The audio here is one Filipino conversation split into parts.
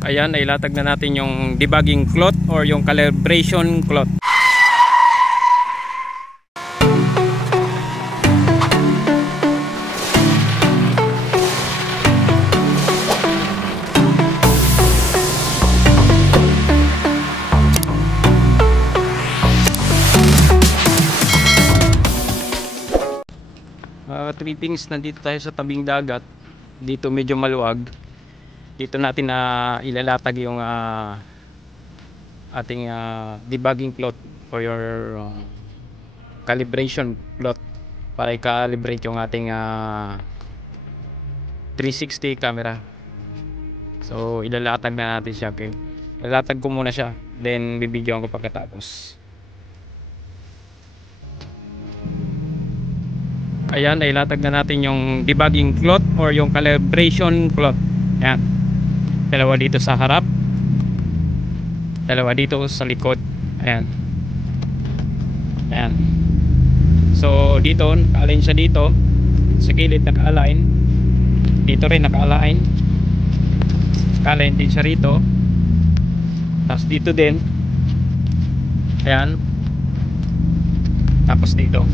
Ayan, nailatag na natin yung debugging cloth or yung calibration cloth. Trippings, nandito tayo sa tabing dagat. Dito medyo maluwag. Dito natin na ilalatag yung ating debugging cloth for your calibration cloth para i-calibrate yung ating 360 camera. So ilalatag na natin siya. Okay? Ilalatag ko muna siya, then bibidyoan ko pagkatapos. Ayan, nailatag na natin yung debugging cloth or yung calibration cloth. Ayan, dalawa dito sa harap, dalawa dito sa likod. Ayan, ayan. So dito naka-align siya, dito sa gilid naka-align, dito rin naka-align, naka-align din siya rito, tapos dito din. Ayan, tapos dito.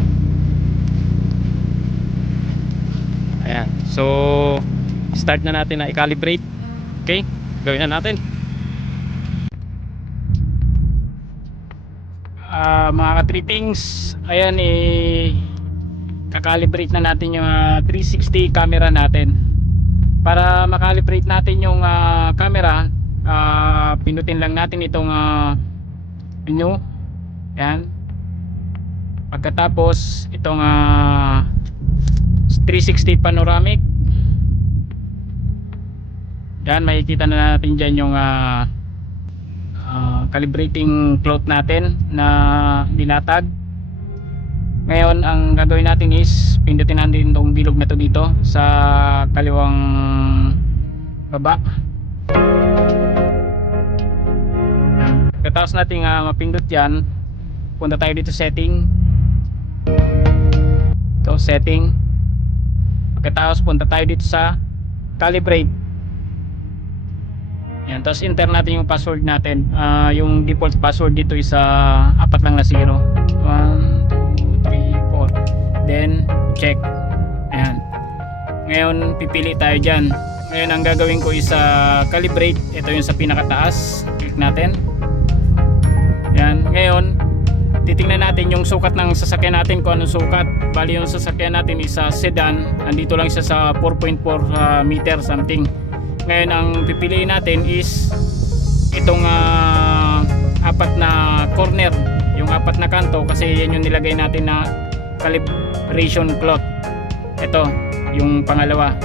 Ayan, so start na natin na i-calibrate. Okay, gawin na natin. Mga ka-trippings, ayan, kakalibrate na natin yung 360 camera natin. Para makalibrate natin yung camera, pinutin lang natin itong menu. Ayan, pagkatapos itong 360 panoramic. Yan, makikita na natin dyan yung calibrating cloth natin na dinatag. Ngayon ang gagawin natin is pindutin natin itong bilog na to dito sa kaliwang baba. Pagkatapos natin mapindot yan, punta tayo dito setting. Ito setting. Pagkatapos punta tayo dito sa calibrate. Yan, tapos enter natin yung password natin. Yung default password dito is 4 lang na 0. 1, 2, 3, 4. Then check. Ayan. Ngayon pipili tayo dyan. Ngayon ang gagawin ko is calibrate. Ito yung sa pinakataas. Click natin. Yan. Ngayon titingnan natin yung sukat ng sasakyan natin, kung anong sukat. Bali yung sasakyan natin is sedan, andito lang siya sa 4.4 meter something. Ngayon ang pipiliin natin is itong 4 na corner, yung 4 na kanto, kasi yan yung nilagay natin na calibration cloth. Ito yung pangalawa,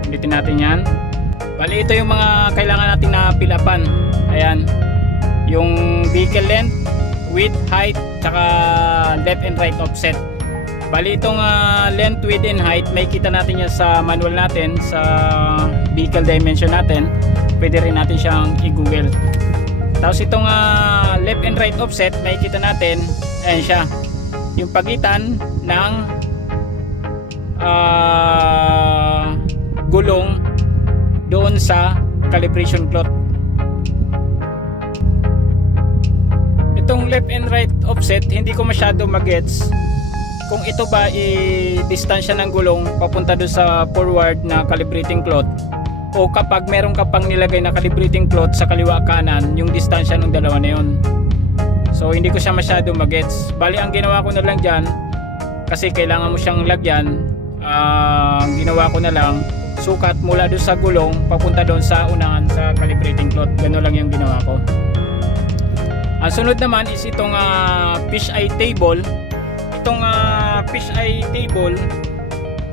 pilitin natin yan. Bali ito yung mga kailangan natin na pilapan. Ayan, yung vehicle length, width, height, tsaka left and right offset. Bali itong length, width, and height may kita natin yan sa manual natin, sa vehicle dimension natin. Pwede rin natin siyang i-google. Tapos itong left and right offset may kita natin, ayan siya, yung pagitan ng gulong doon sa calibration cloth. Itong left and right offset hindi ko masyado magets kung ito ba i-distansya ng gulong papunta doon sa forward na calibrating cloth, o kapag meron ka pang nilagay na calibrating cloth sa kaliwa kanan, yung distansya ng dalawa na yun. So hindi ko siya masyado magets. Bali ang ginawa ko na lang dyan, kasi kailangan mo siyang lagyan, ang ginawa ko na lang sukat mula doon sa gulong papunta doon sa unahan sa calibrating cloth. Gano'n lang yung ginawa ko. Ang sunod naman is itong fisheye table. Itong fisheye table,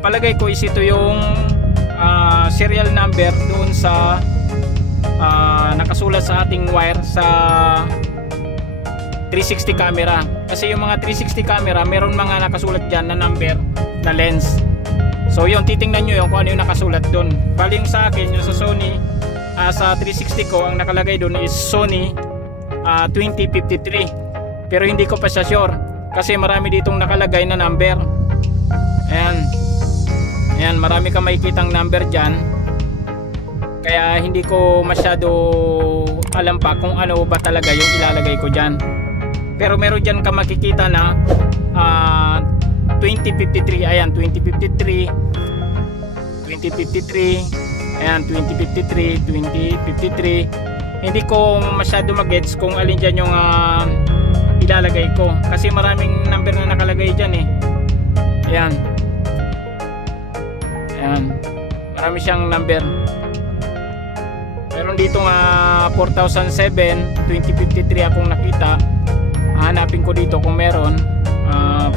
palagay ko is ito yung serial number doon sa nakasulat sa ating wire sa 360 camera. Kasi yung mga 360 camera, meron mga nakasulat dyan na number na lens. So yun, titingnan nyo yung kung ano yung nakasulat doon. Bali yung sa akin, yung sa Sony, sa 360 ko, ang nakalagay doon is Sony 2053, pero hindi ko pa siya sure kasi marami ditong nakalagay na number. Ayan, ayan, marami kang makikitang number dyan, kaya hindi ko masyado alam pa kung ano ba talaga yung ilalagay ko dyan. Pero meron dyan ka makikita na 2053, ayan 2053, 2053, ayan 2053, 2053. Hindi ko masyado mag-gets kung alin dyan yung ilalagay ko, kasi maraming number na nakalagay dyan eh. Ayan, ayan, marami siyang number. Meron dito nga 4007, 2053 akong nakita. Hanapin ko dito kung meron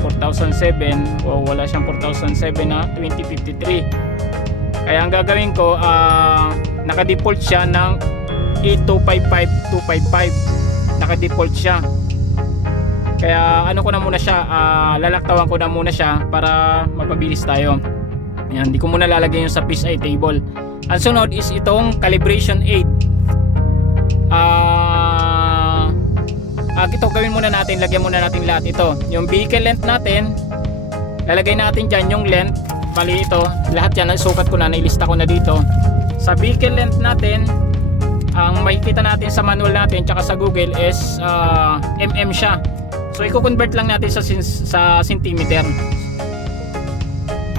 4007 o wala siyang 4007 na 2053. Kaya ang gagawin ko, naka-default siya ng 8255255, naka-default siya. Kaya ano ko na muna siya, lalaktawan ko na muna siya para mapabilis tayo. Ayan, hindi ko muna lalagay yung sa PSI table. Ang sunod is itong calibration aid. Ito gawin muna natin, lagyan muna natin lahat ito. Yung vehicle length natin, lalagay natin dyan yung length. Bali ito, lahat yan, sukat ko na, nailista ko na dito. Sa vehicle length natin, ang makikita natin sa manual natin tsaka sa Google is mm siya. So i-convert lang natin sa centimeter.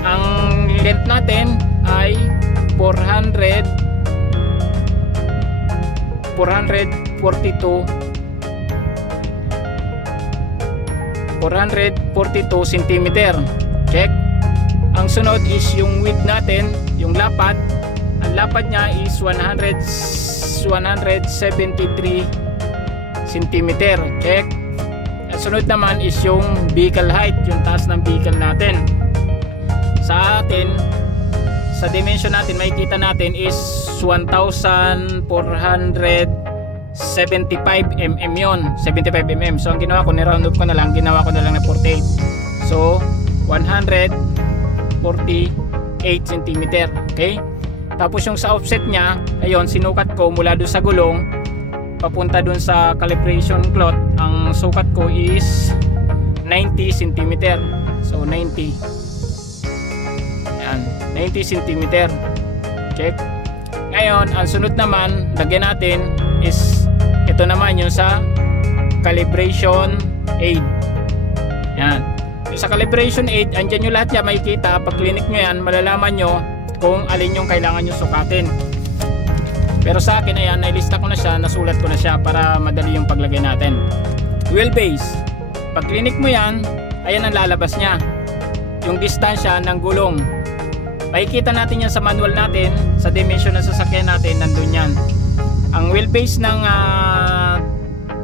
Ang length natin ay 442 centimeter. Check. Ang sunod is yung width natin, yung lapad. Ang lapad niya is 173 centimeter. Check. Ang sunod naman is yung vehicle height, yung taas ng vehicle natin. Sa atin, sa dimension natin, makikita natin is 1,475 mm yun. 75 mm. So ang ginawa ko, ni-round up ko na lang, ginawa ko na lang na 48. So 148 cm. Okay? Tapos yung sa offset nya, ayun, sinukat ko mula doon sa gulong papunta doon sa calibration cloth. Ang sukat ko is 90 cm. So 90. Ayan, 90 cm. Check. Ngayon, ang sunod naman, lagyan natin is ito naman yung sa calibration aid. Yan. Yung sa calibration aid, andyan yung lahat niya makikita. Pag clinic nyo yan, malalaman nyo kung alin yung kailangan nyo sukatin. Pero sa akin, ayan, nailista ko na siya, nasulat ko na siya para madali yung paglagay natin. Wheelbase. Pag clinic mo yan, ayan ang lalabas niya. Yung distansya ng gulong. Makikita natin yan sa manual natin, sa dimension ng sasakyan natin, nandun yan. Ang wheelbase ng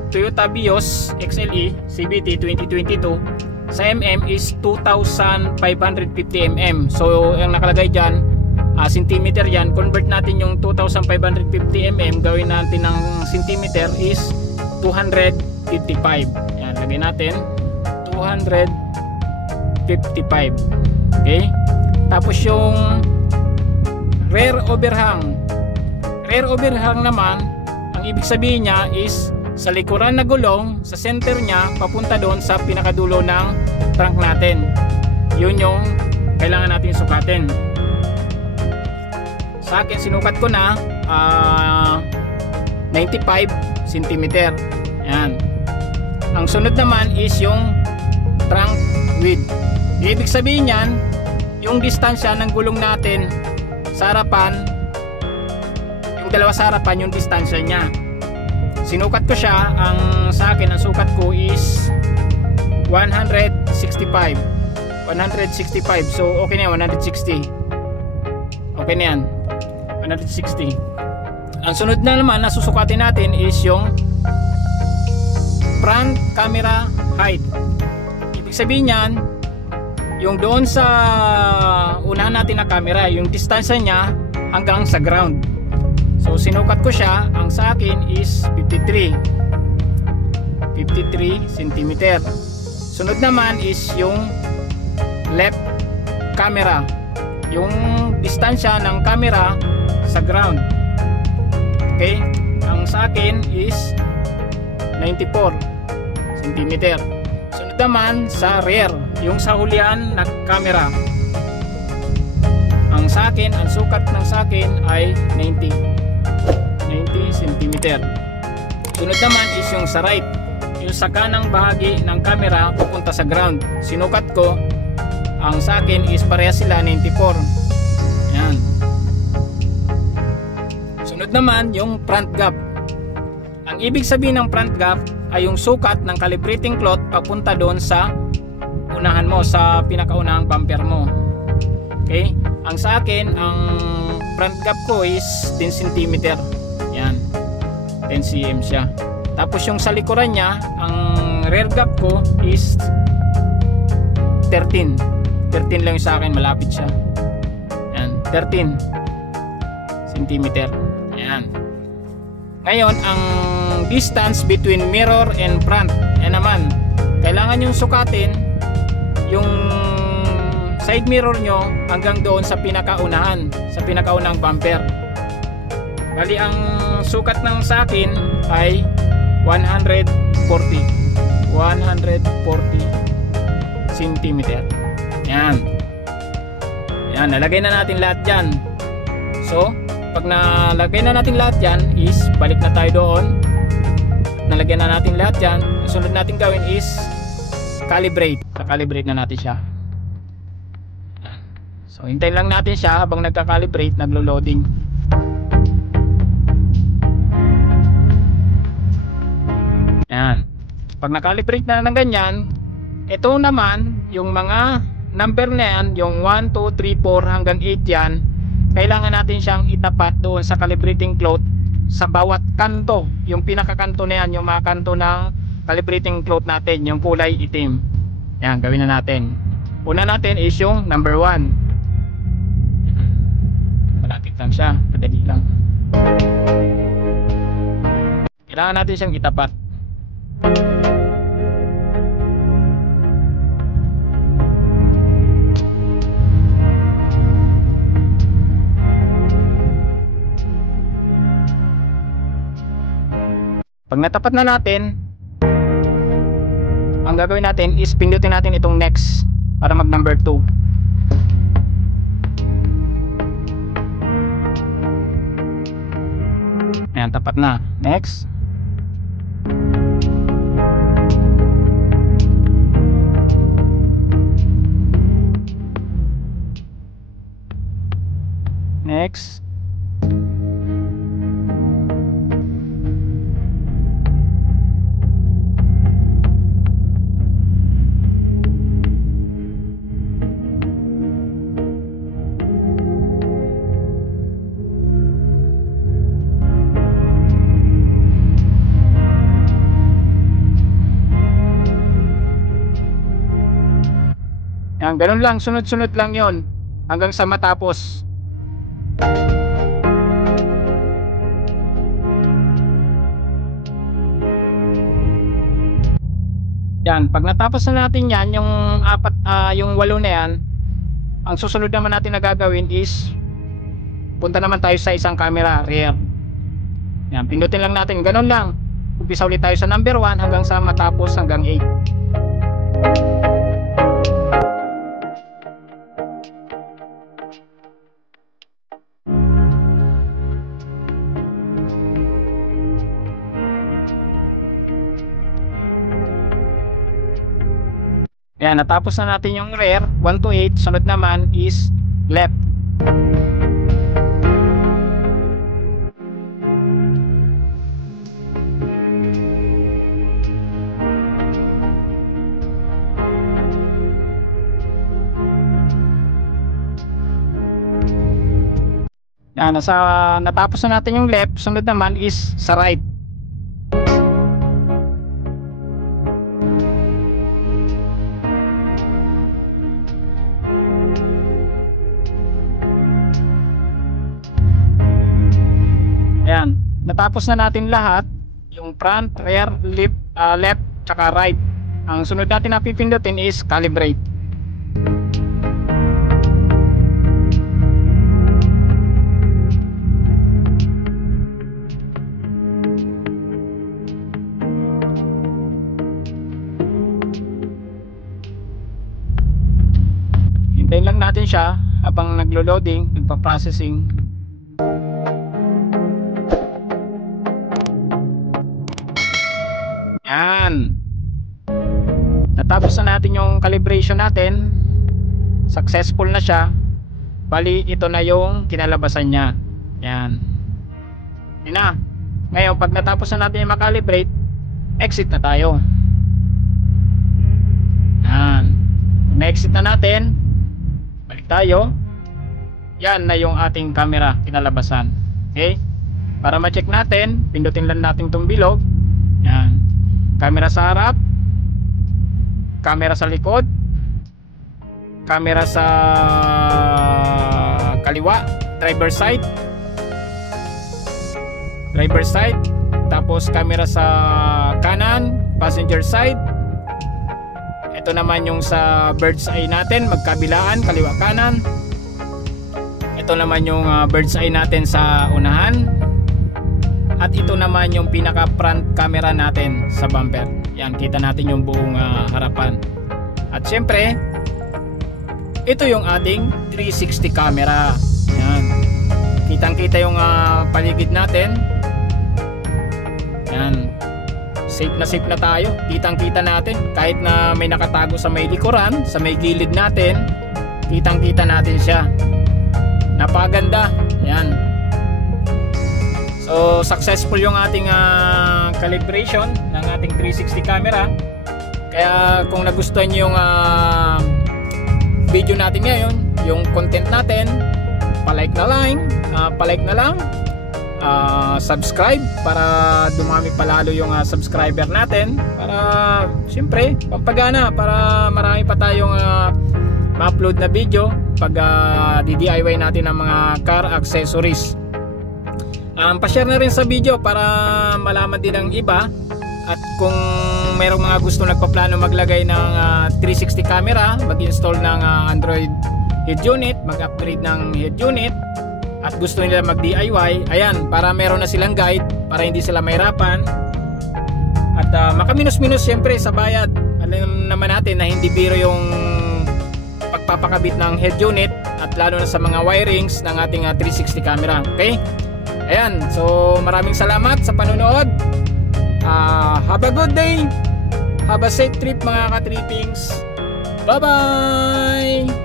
Toyota Vios XLE CVT 2022 sa mm is 2,550 mm. So yung nakalagay dyan, centimeter yan. Convert natin yung 2,550 mm, gawin natin ng centimeter is 255. Yan, lagay natin 255. Okay? Tapos yung rear overhang. Rear overhang naman, ang ibig sabihin niya is sa likuran na gulong, sa center niya, papunta doon sa pinakadulo ng trunk natin. Yun yung kailangan natin sukatin. Sa akin, sinukat ko na 95 cm. Yan. Ang sunod naman is yung trunk width. Ibig sabihin yan, yung distansya ng gulong natin sa harapan, yung dalawa sa harapan, yung distansya niya. Sinukat ko siya. Ang sa akin, ang sukat ko is 165. So okay na yan, 160. Okay na yan, 160. Ang sunod na naman na susukatin natin is yung front camera height. Ibig sabihin yan, yung doon sa unahan natin na camera, yung distansya niya hanggang sa ground. So sinukat ko siya. Ang sa akin is 53 cm. Sunod naman is yung left camera, yung distansya ng camera sa ground. Okay? Ang sa akin is 94 cm. Sunod naman sa rear, yung sa hulihan ng camera. Ang sa akin, ang sukat ng sa akin ay 90. cm. Sunod naman is yung sa right, yung sa kanang bahagi ng camera pupunta sa ground. Sinukat ko, ang sa akin is parehas sila 94. Yan. Sunod naman yung front gap. Ang ibig sabihin ng front gap ay yung sukat ng calibrating cloth papunta doon sa unahan mo, sa pinakaunahang bumper mo. Okay? Ang sa akin, ang front gap ko is 10 cm. Yan. 10 cm siya. Tapos yung sa likuran niya, ang rear gap ko is 13. 13 lang yung sa akin, malapit siya. Yan. 13 cm. Yan. Ngayon, ang distance between mirror and front, yan naman, kailangan yung sukatin yung side mirror nyo hanggang doon sa pinakaunahang bumper. Bali, ang sukat ng sa akin ay 140 cm. Yan. Yan, nalagay na natin lahat dyan. So, pag nalagay na natin lahat dyan is balik na tayo doon. Nalagyan na natin lahat dyan. Ang sunod natin gawin is calibrate. Kakalibrate na natin siya. So hintayin lang natin siya habang nagka-calibrate, naglo-loading. Yan. Pag na-calibrate na ng ganyan, ito naman yung mga number na yan, yung 1, 2, 3, 4 hanggang 8 yan, kailangan natin siyang itapat doon sa calibrating cloth sa bawat kanto. Yung pinakakanto na yan, yung mga kanto ng calibrating cloth natin, yung kulay itim. Yan, gawin na natin. Una natin is yung number 1. Malapit lang siya, madali lang. Kailangan natin siyang itapat. Pag natapat na natin, ang gagawin natin is pindutin natin itong next para mag number 2. Ayan, tapat na. Next. Next. Yan, ganun lang, sunod-sunod lang yon hanggang sa matapos. Yan, pag natapos na natin yan, yung yung 8 na yan, ang susunod naman natin na gagawin is punta naman tayo sa isang camera rear. Yan, pindutin lang natin, ganun lang. Umpisa ulit tayo sa number 1 hanggang sa matapos hanggang 8. Ayan, natapos na natin yung rear 1 to 8. Sunod naman is left. Ayan, natapos na natin yung left. Sunod naman is sa right. Ayan, natapos na natin lahat, yung front, rear, left, tsaka right. Ang sunod natin na pipindutin is calibrate. Hintayin lang natin siya habang naglo-loading, nagpa-processing. natin yung calibration natin, successful na siya. Bali ito na yung kinalabasan niya. Yan. Yun na. Ngayon pag natapos na natin yung makalibrate, exit na tayo. Yan. Na-exit na natin, balik tayo. Yan na yung ating camera kinalabasan. Okay? Para ma-check natin, pindutin lang natin itong bilog. Yan. Camera sa harap, camera sa likod, camera sa kaliwa, driver side, tapos camera sa kanan, passenger side. Ito naman yung sa bird's eye natin, magkabilaan, kaliwa kanan. Ito naman yung bird's eye natin sa unahan. At ito naman yung pinaka front camera natin sa bumper. Yan, kita natin yung buong harapan. At syempre, ito yung ating 360 camera. Yan. Kitang-kita yung paligid natin. Yan. Safe na tayo. Kitang-kita natin. Kahit na may nakatago sa may likuran, sa may gilid natin, kitang-kita natin siya. Napaganda. Yan. So successful yung ating calibration ng ating 360 camera. Kaya kung nagustuhan nyo yung video natin ngayon, yung content natin, palike na lang, subscribe para dumami palalo yung subscriber natin, para siyempre pampagana, para marami pa tayong ma-upload na video pag DIY natin ng mga car accessories. Pa-share na rin sa video para malaman din ng iba. At kung mayroong mga gusto nagpaplano maglagay ng 360 camera, mag-install ng Android head unit, mag-upgrade ng head unit, at gusto nila mag-DIY, ayan, para meron na silang guide, para hindi sila mahirapan. At makaminus-minus syempre sa bayad. Alam naman natin na hindi biro yung pagpapakabit ng head unit, at lalo na sa mga wirings ng ating 360 camera. Okay? Ayan, so maraming salamat sa panonood. Have a good day. Have a safe trip mga ka-trippings. Bye-bye!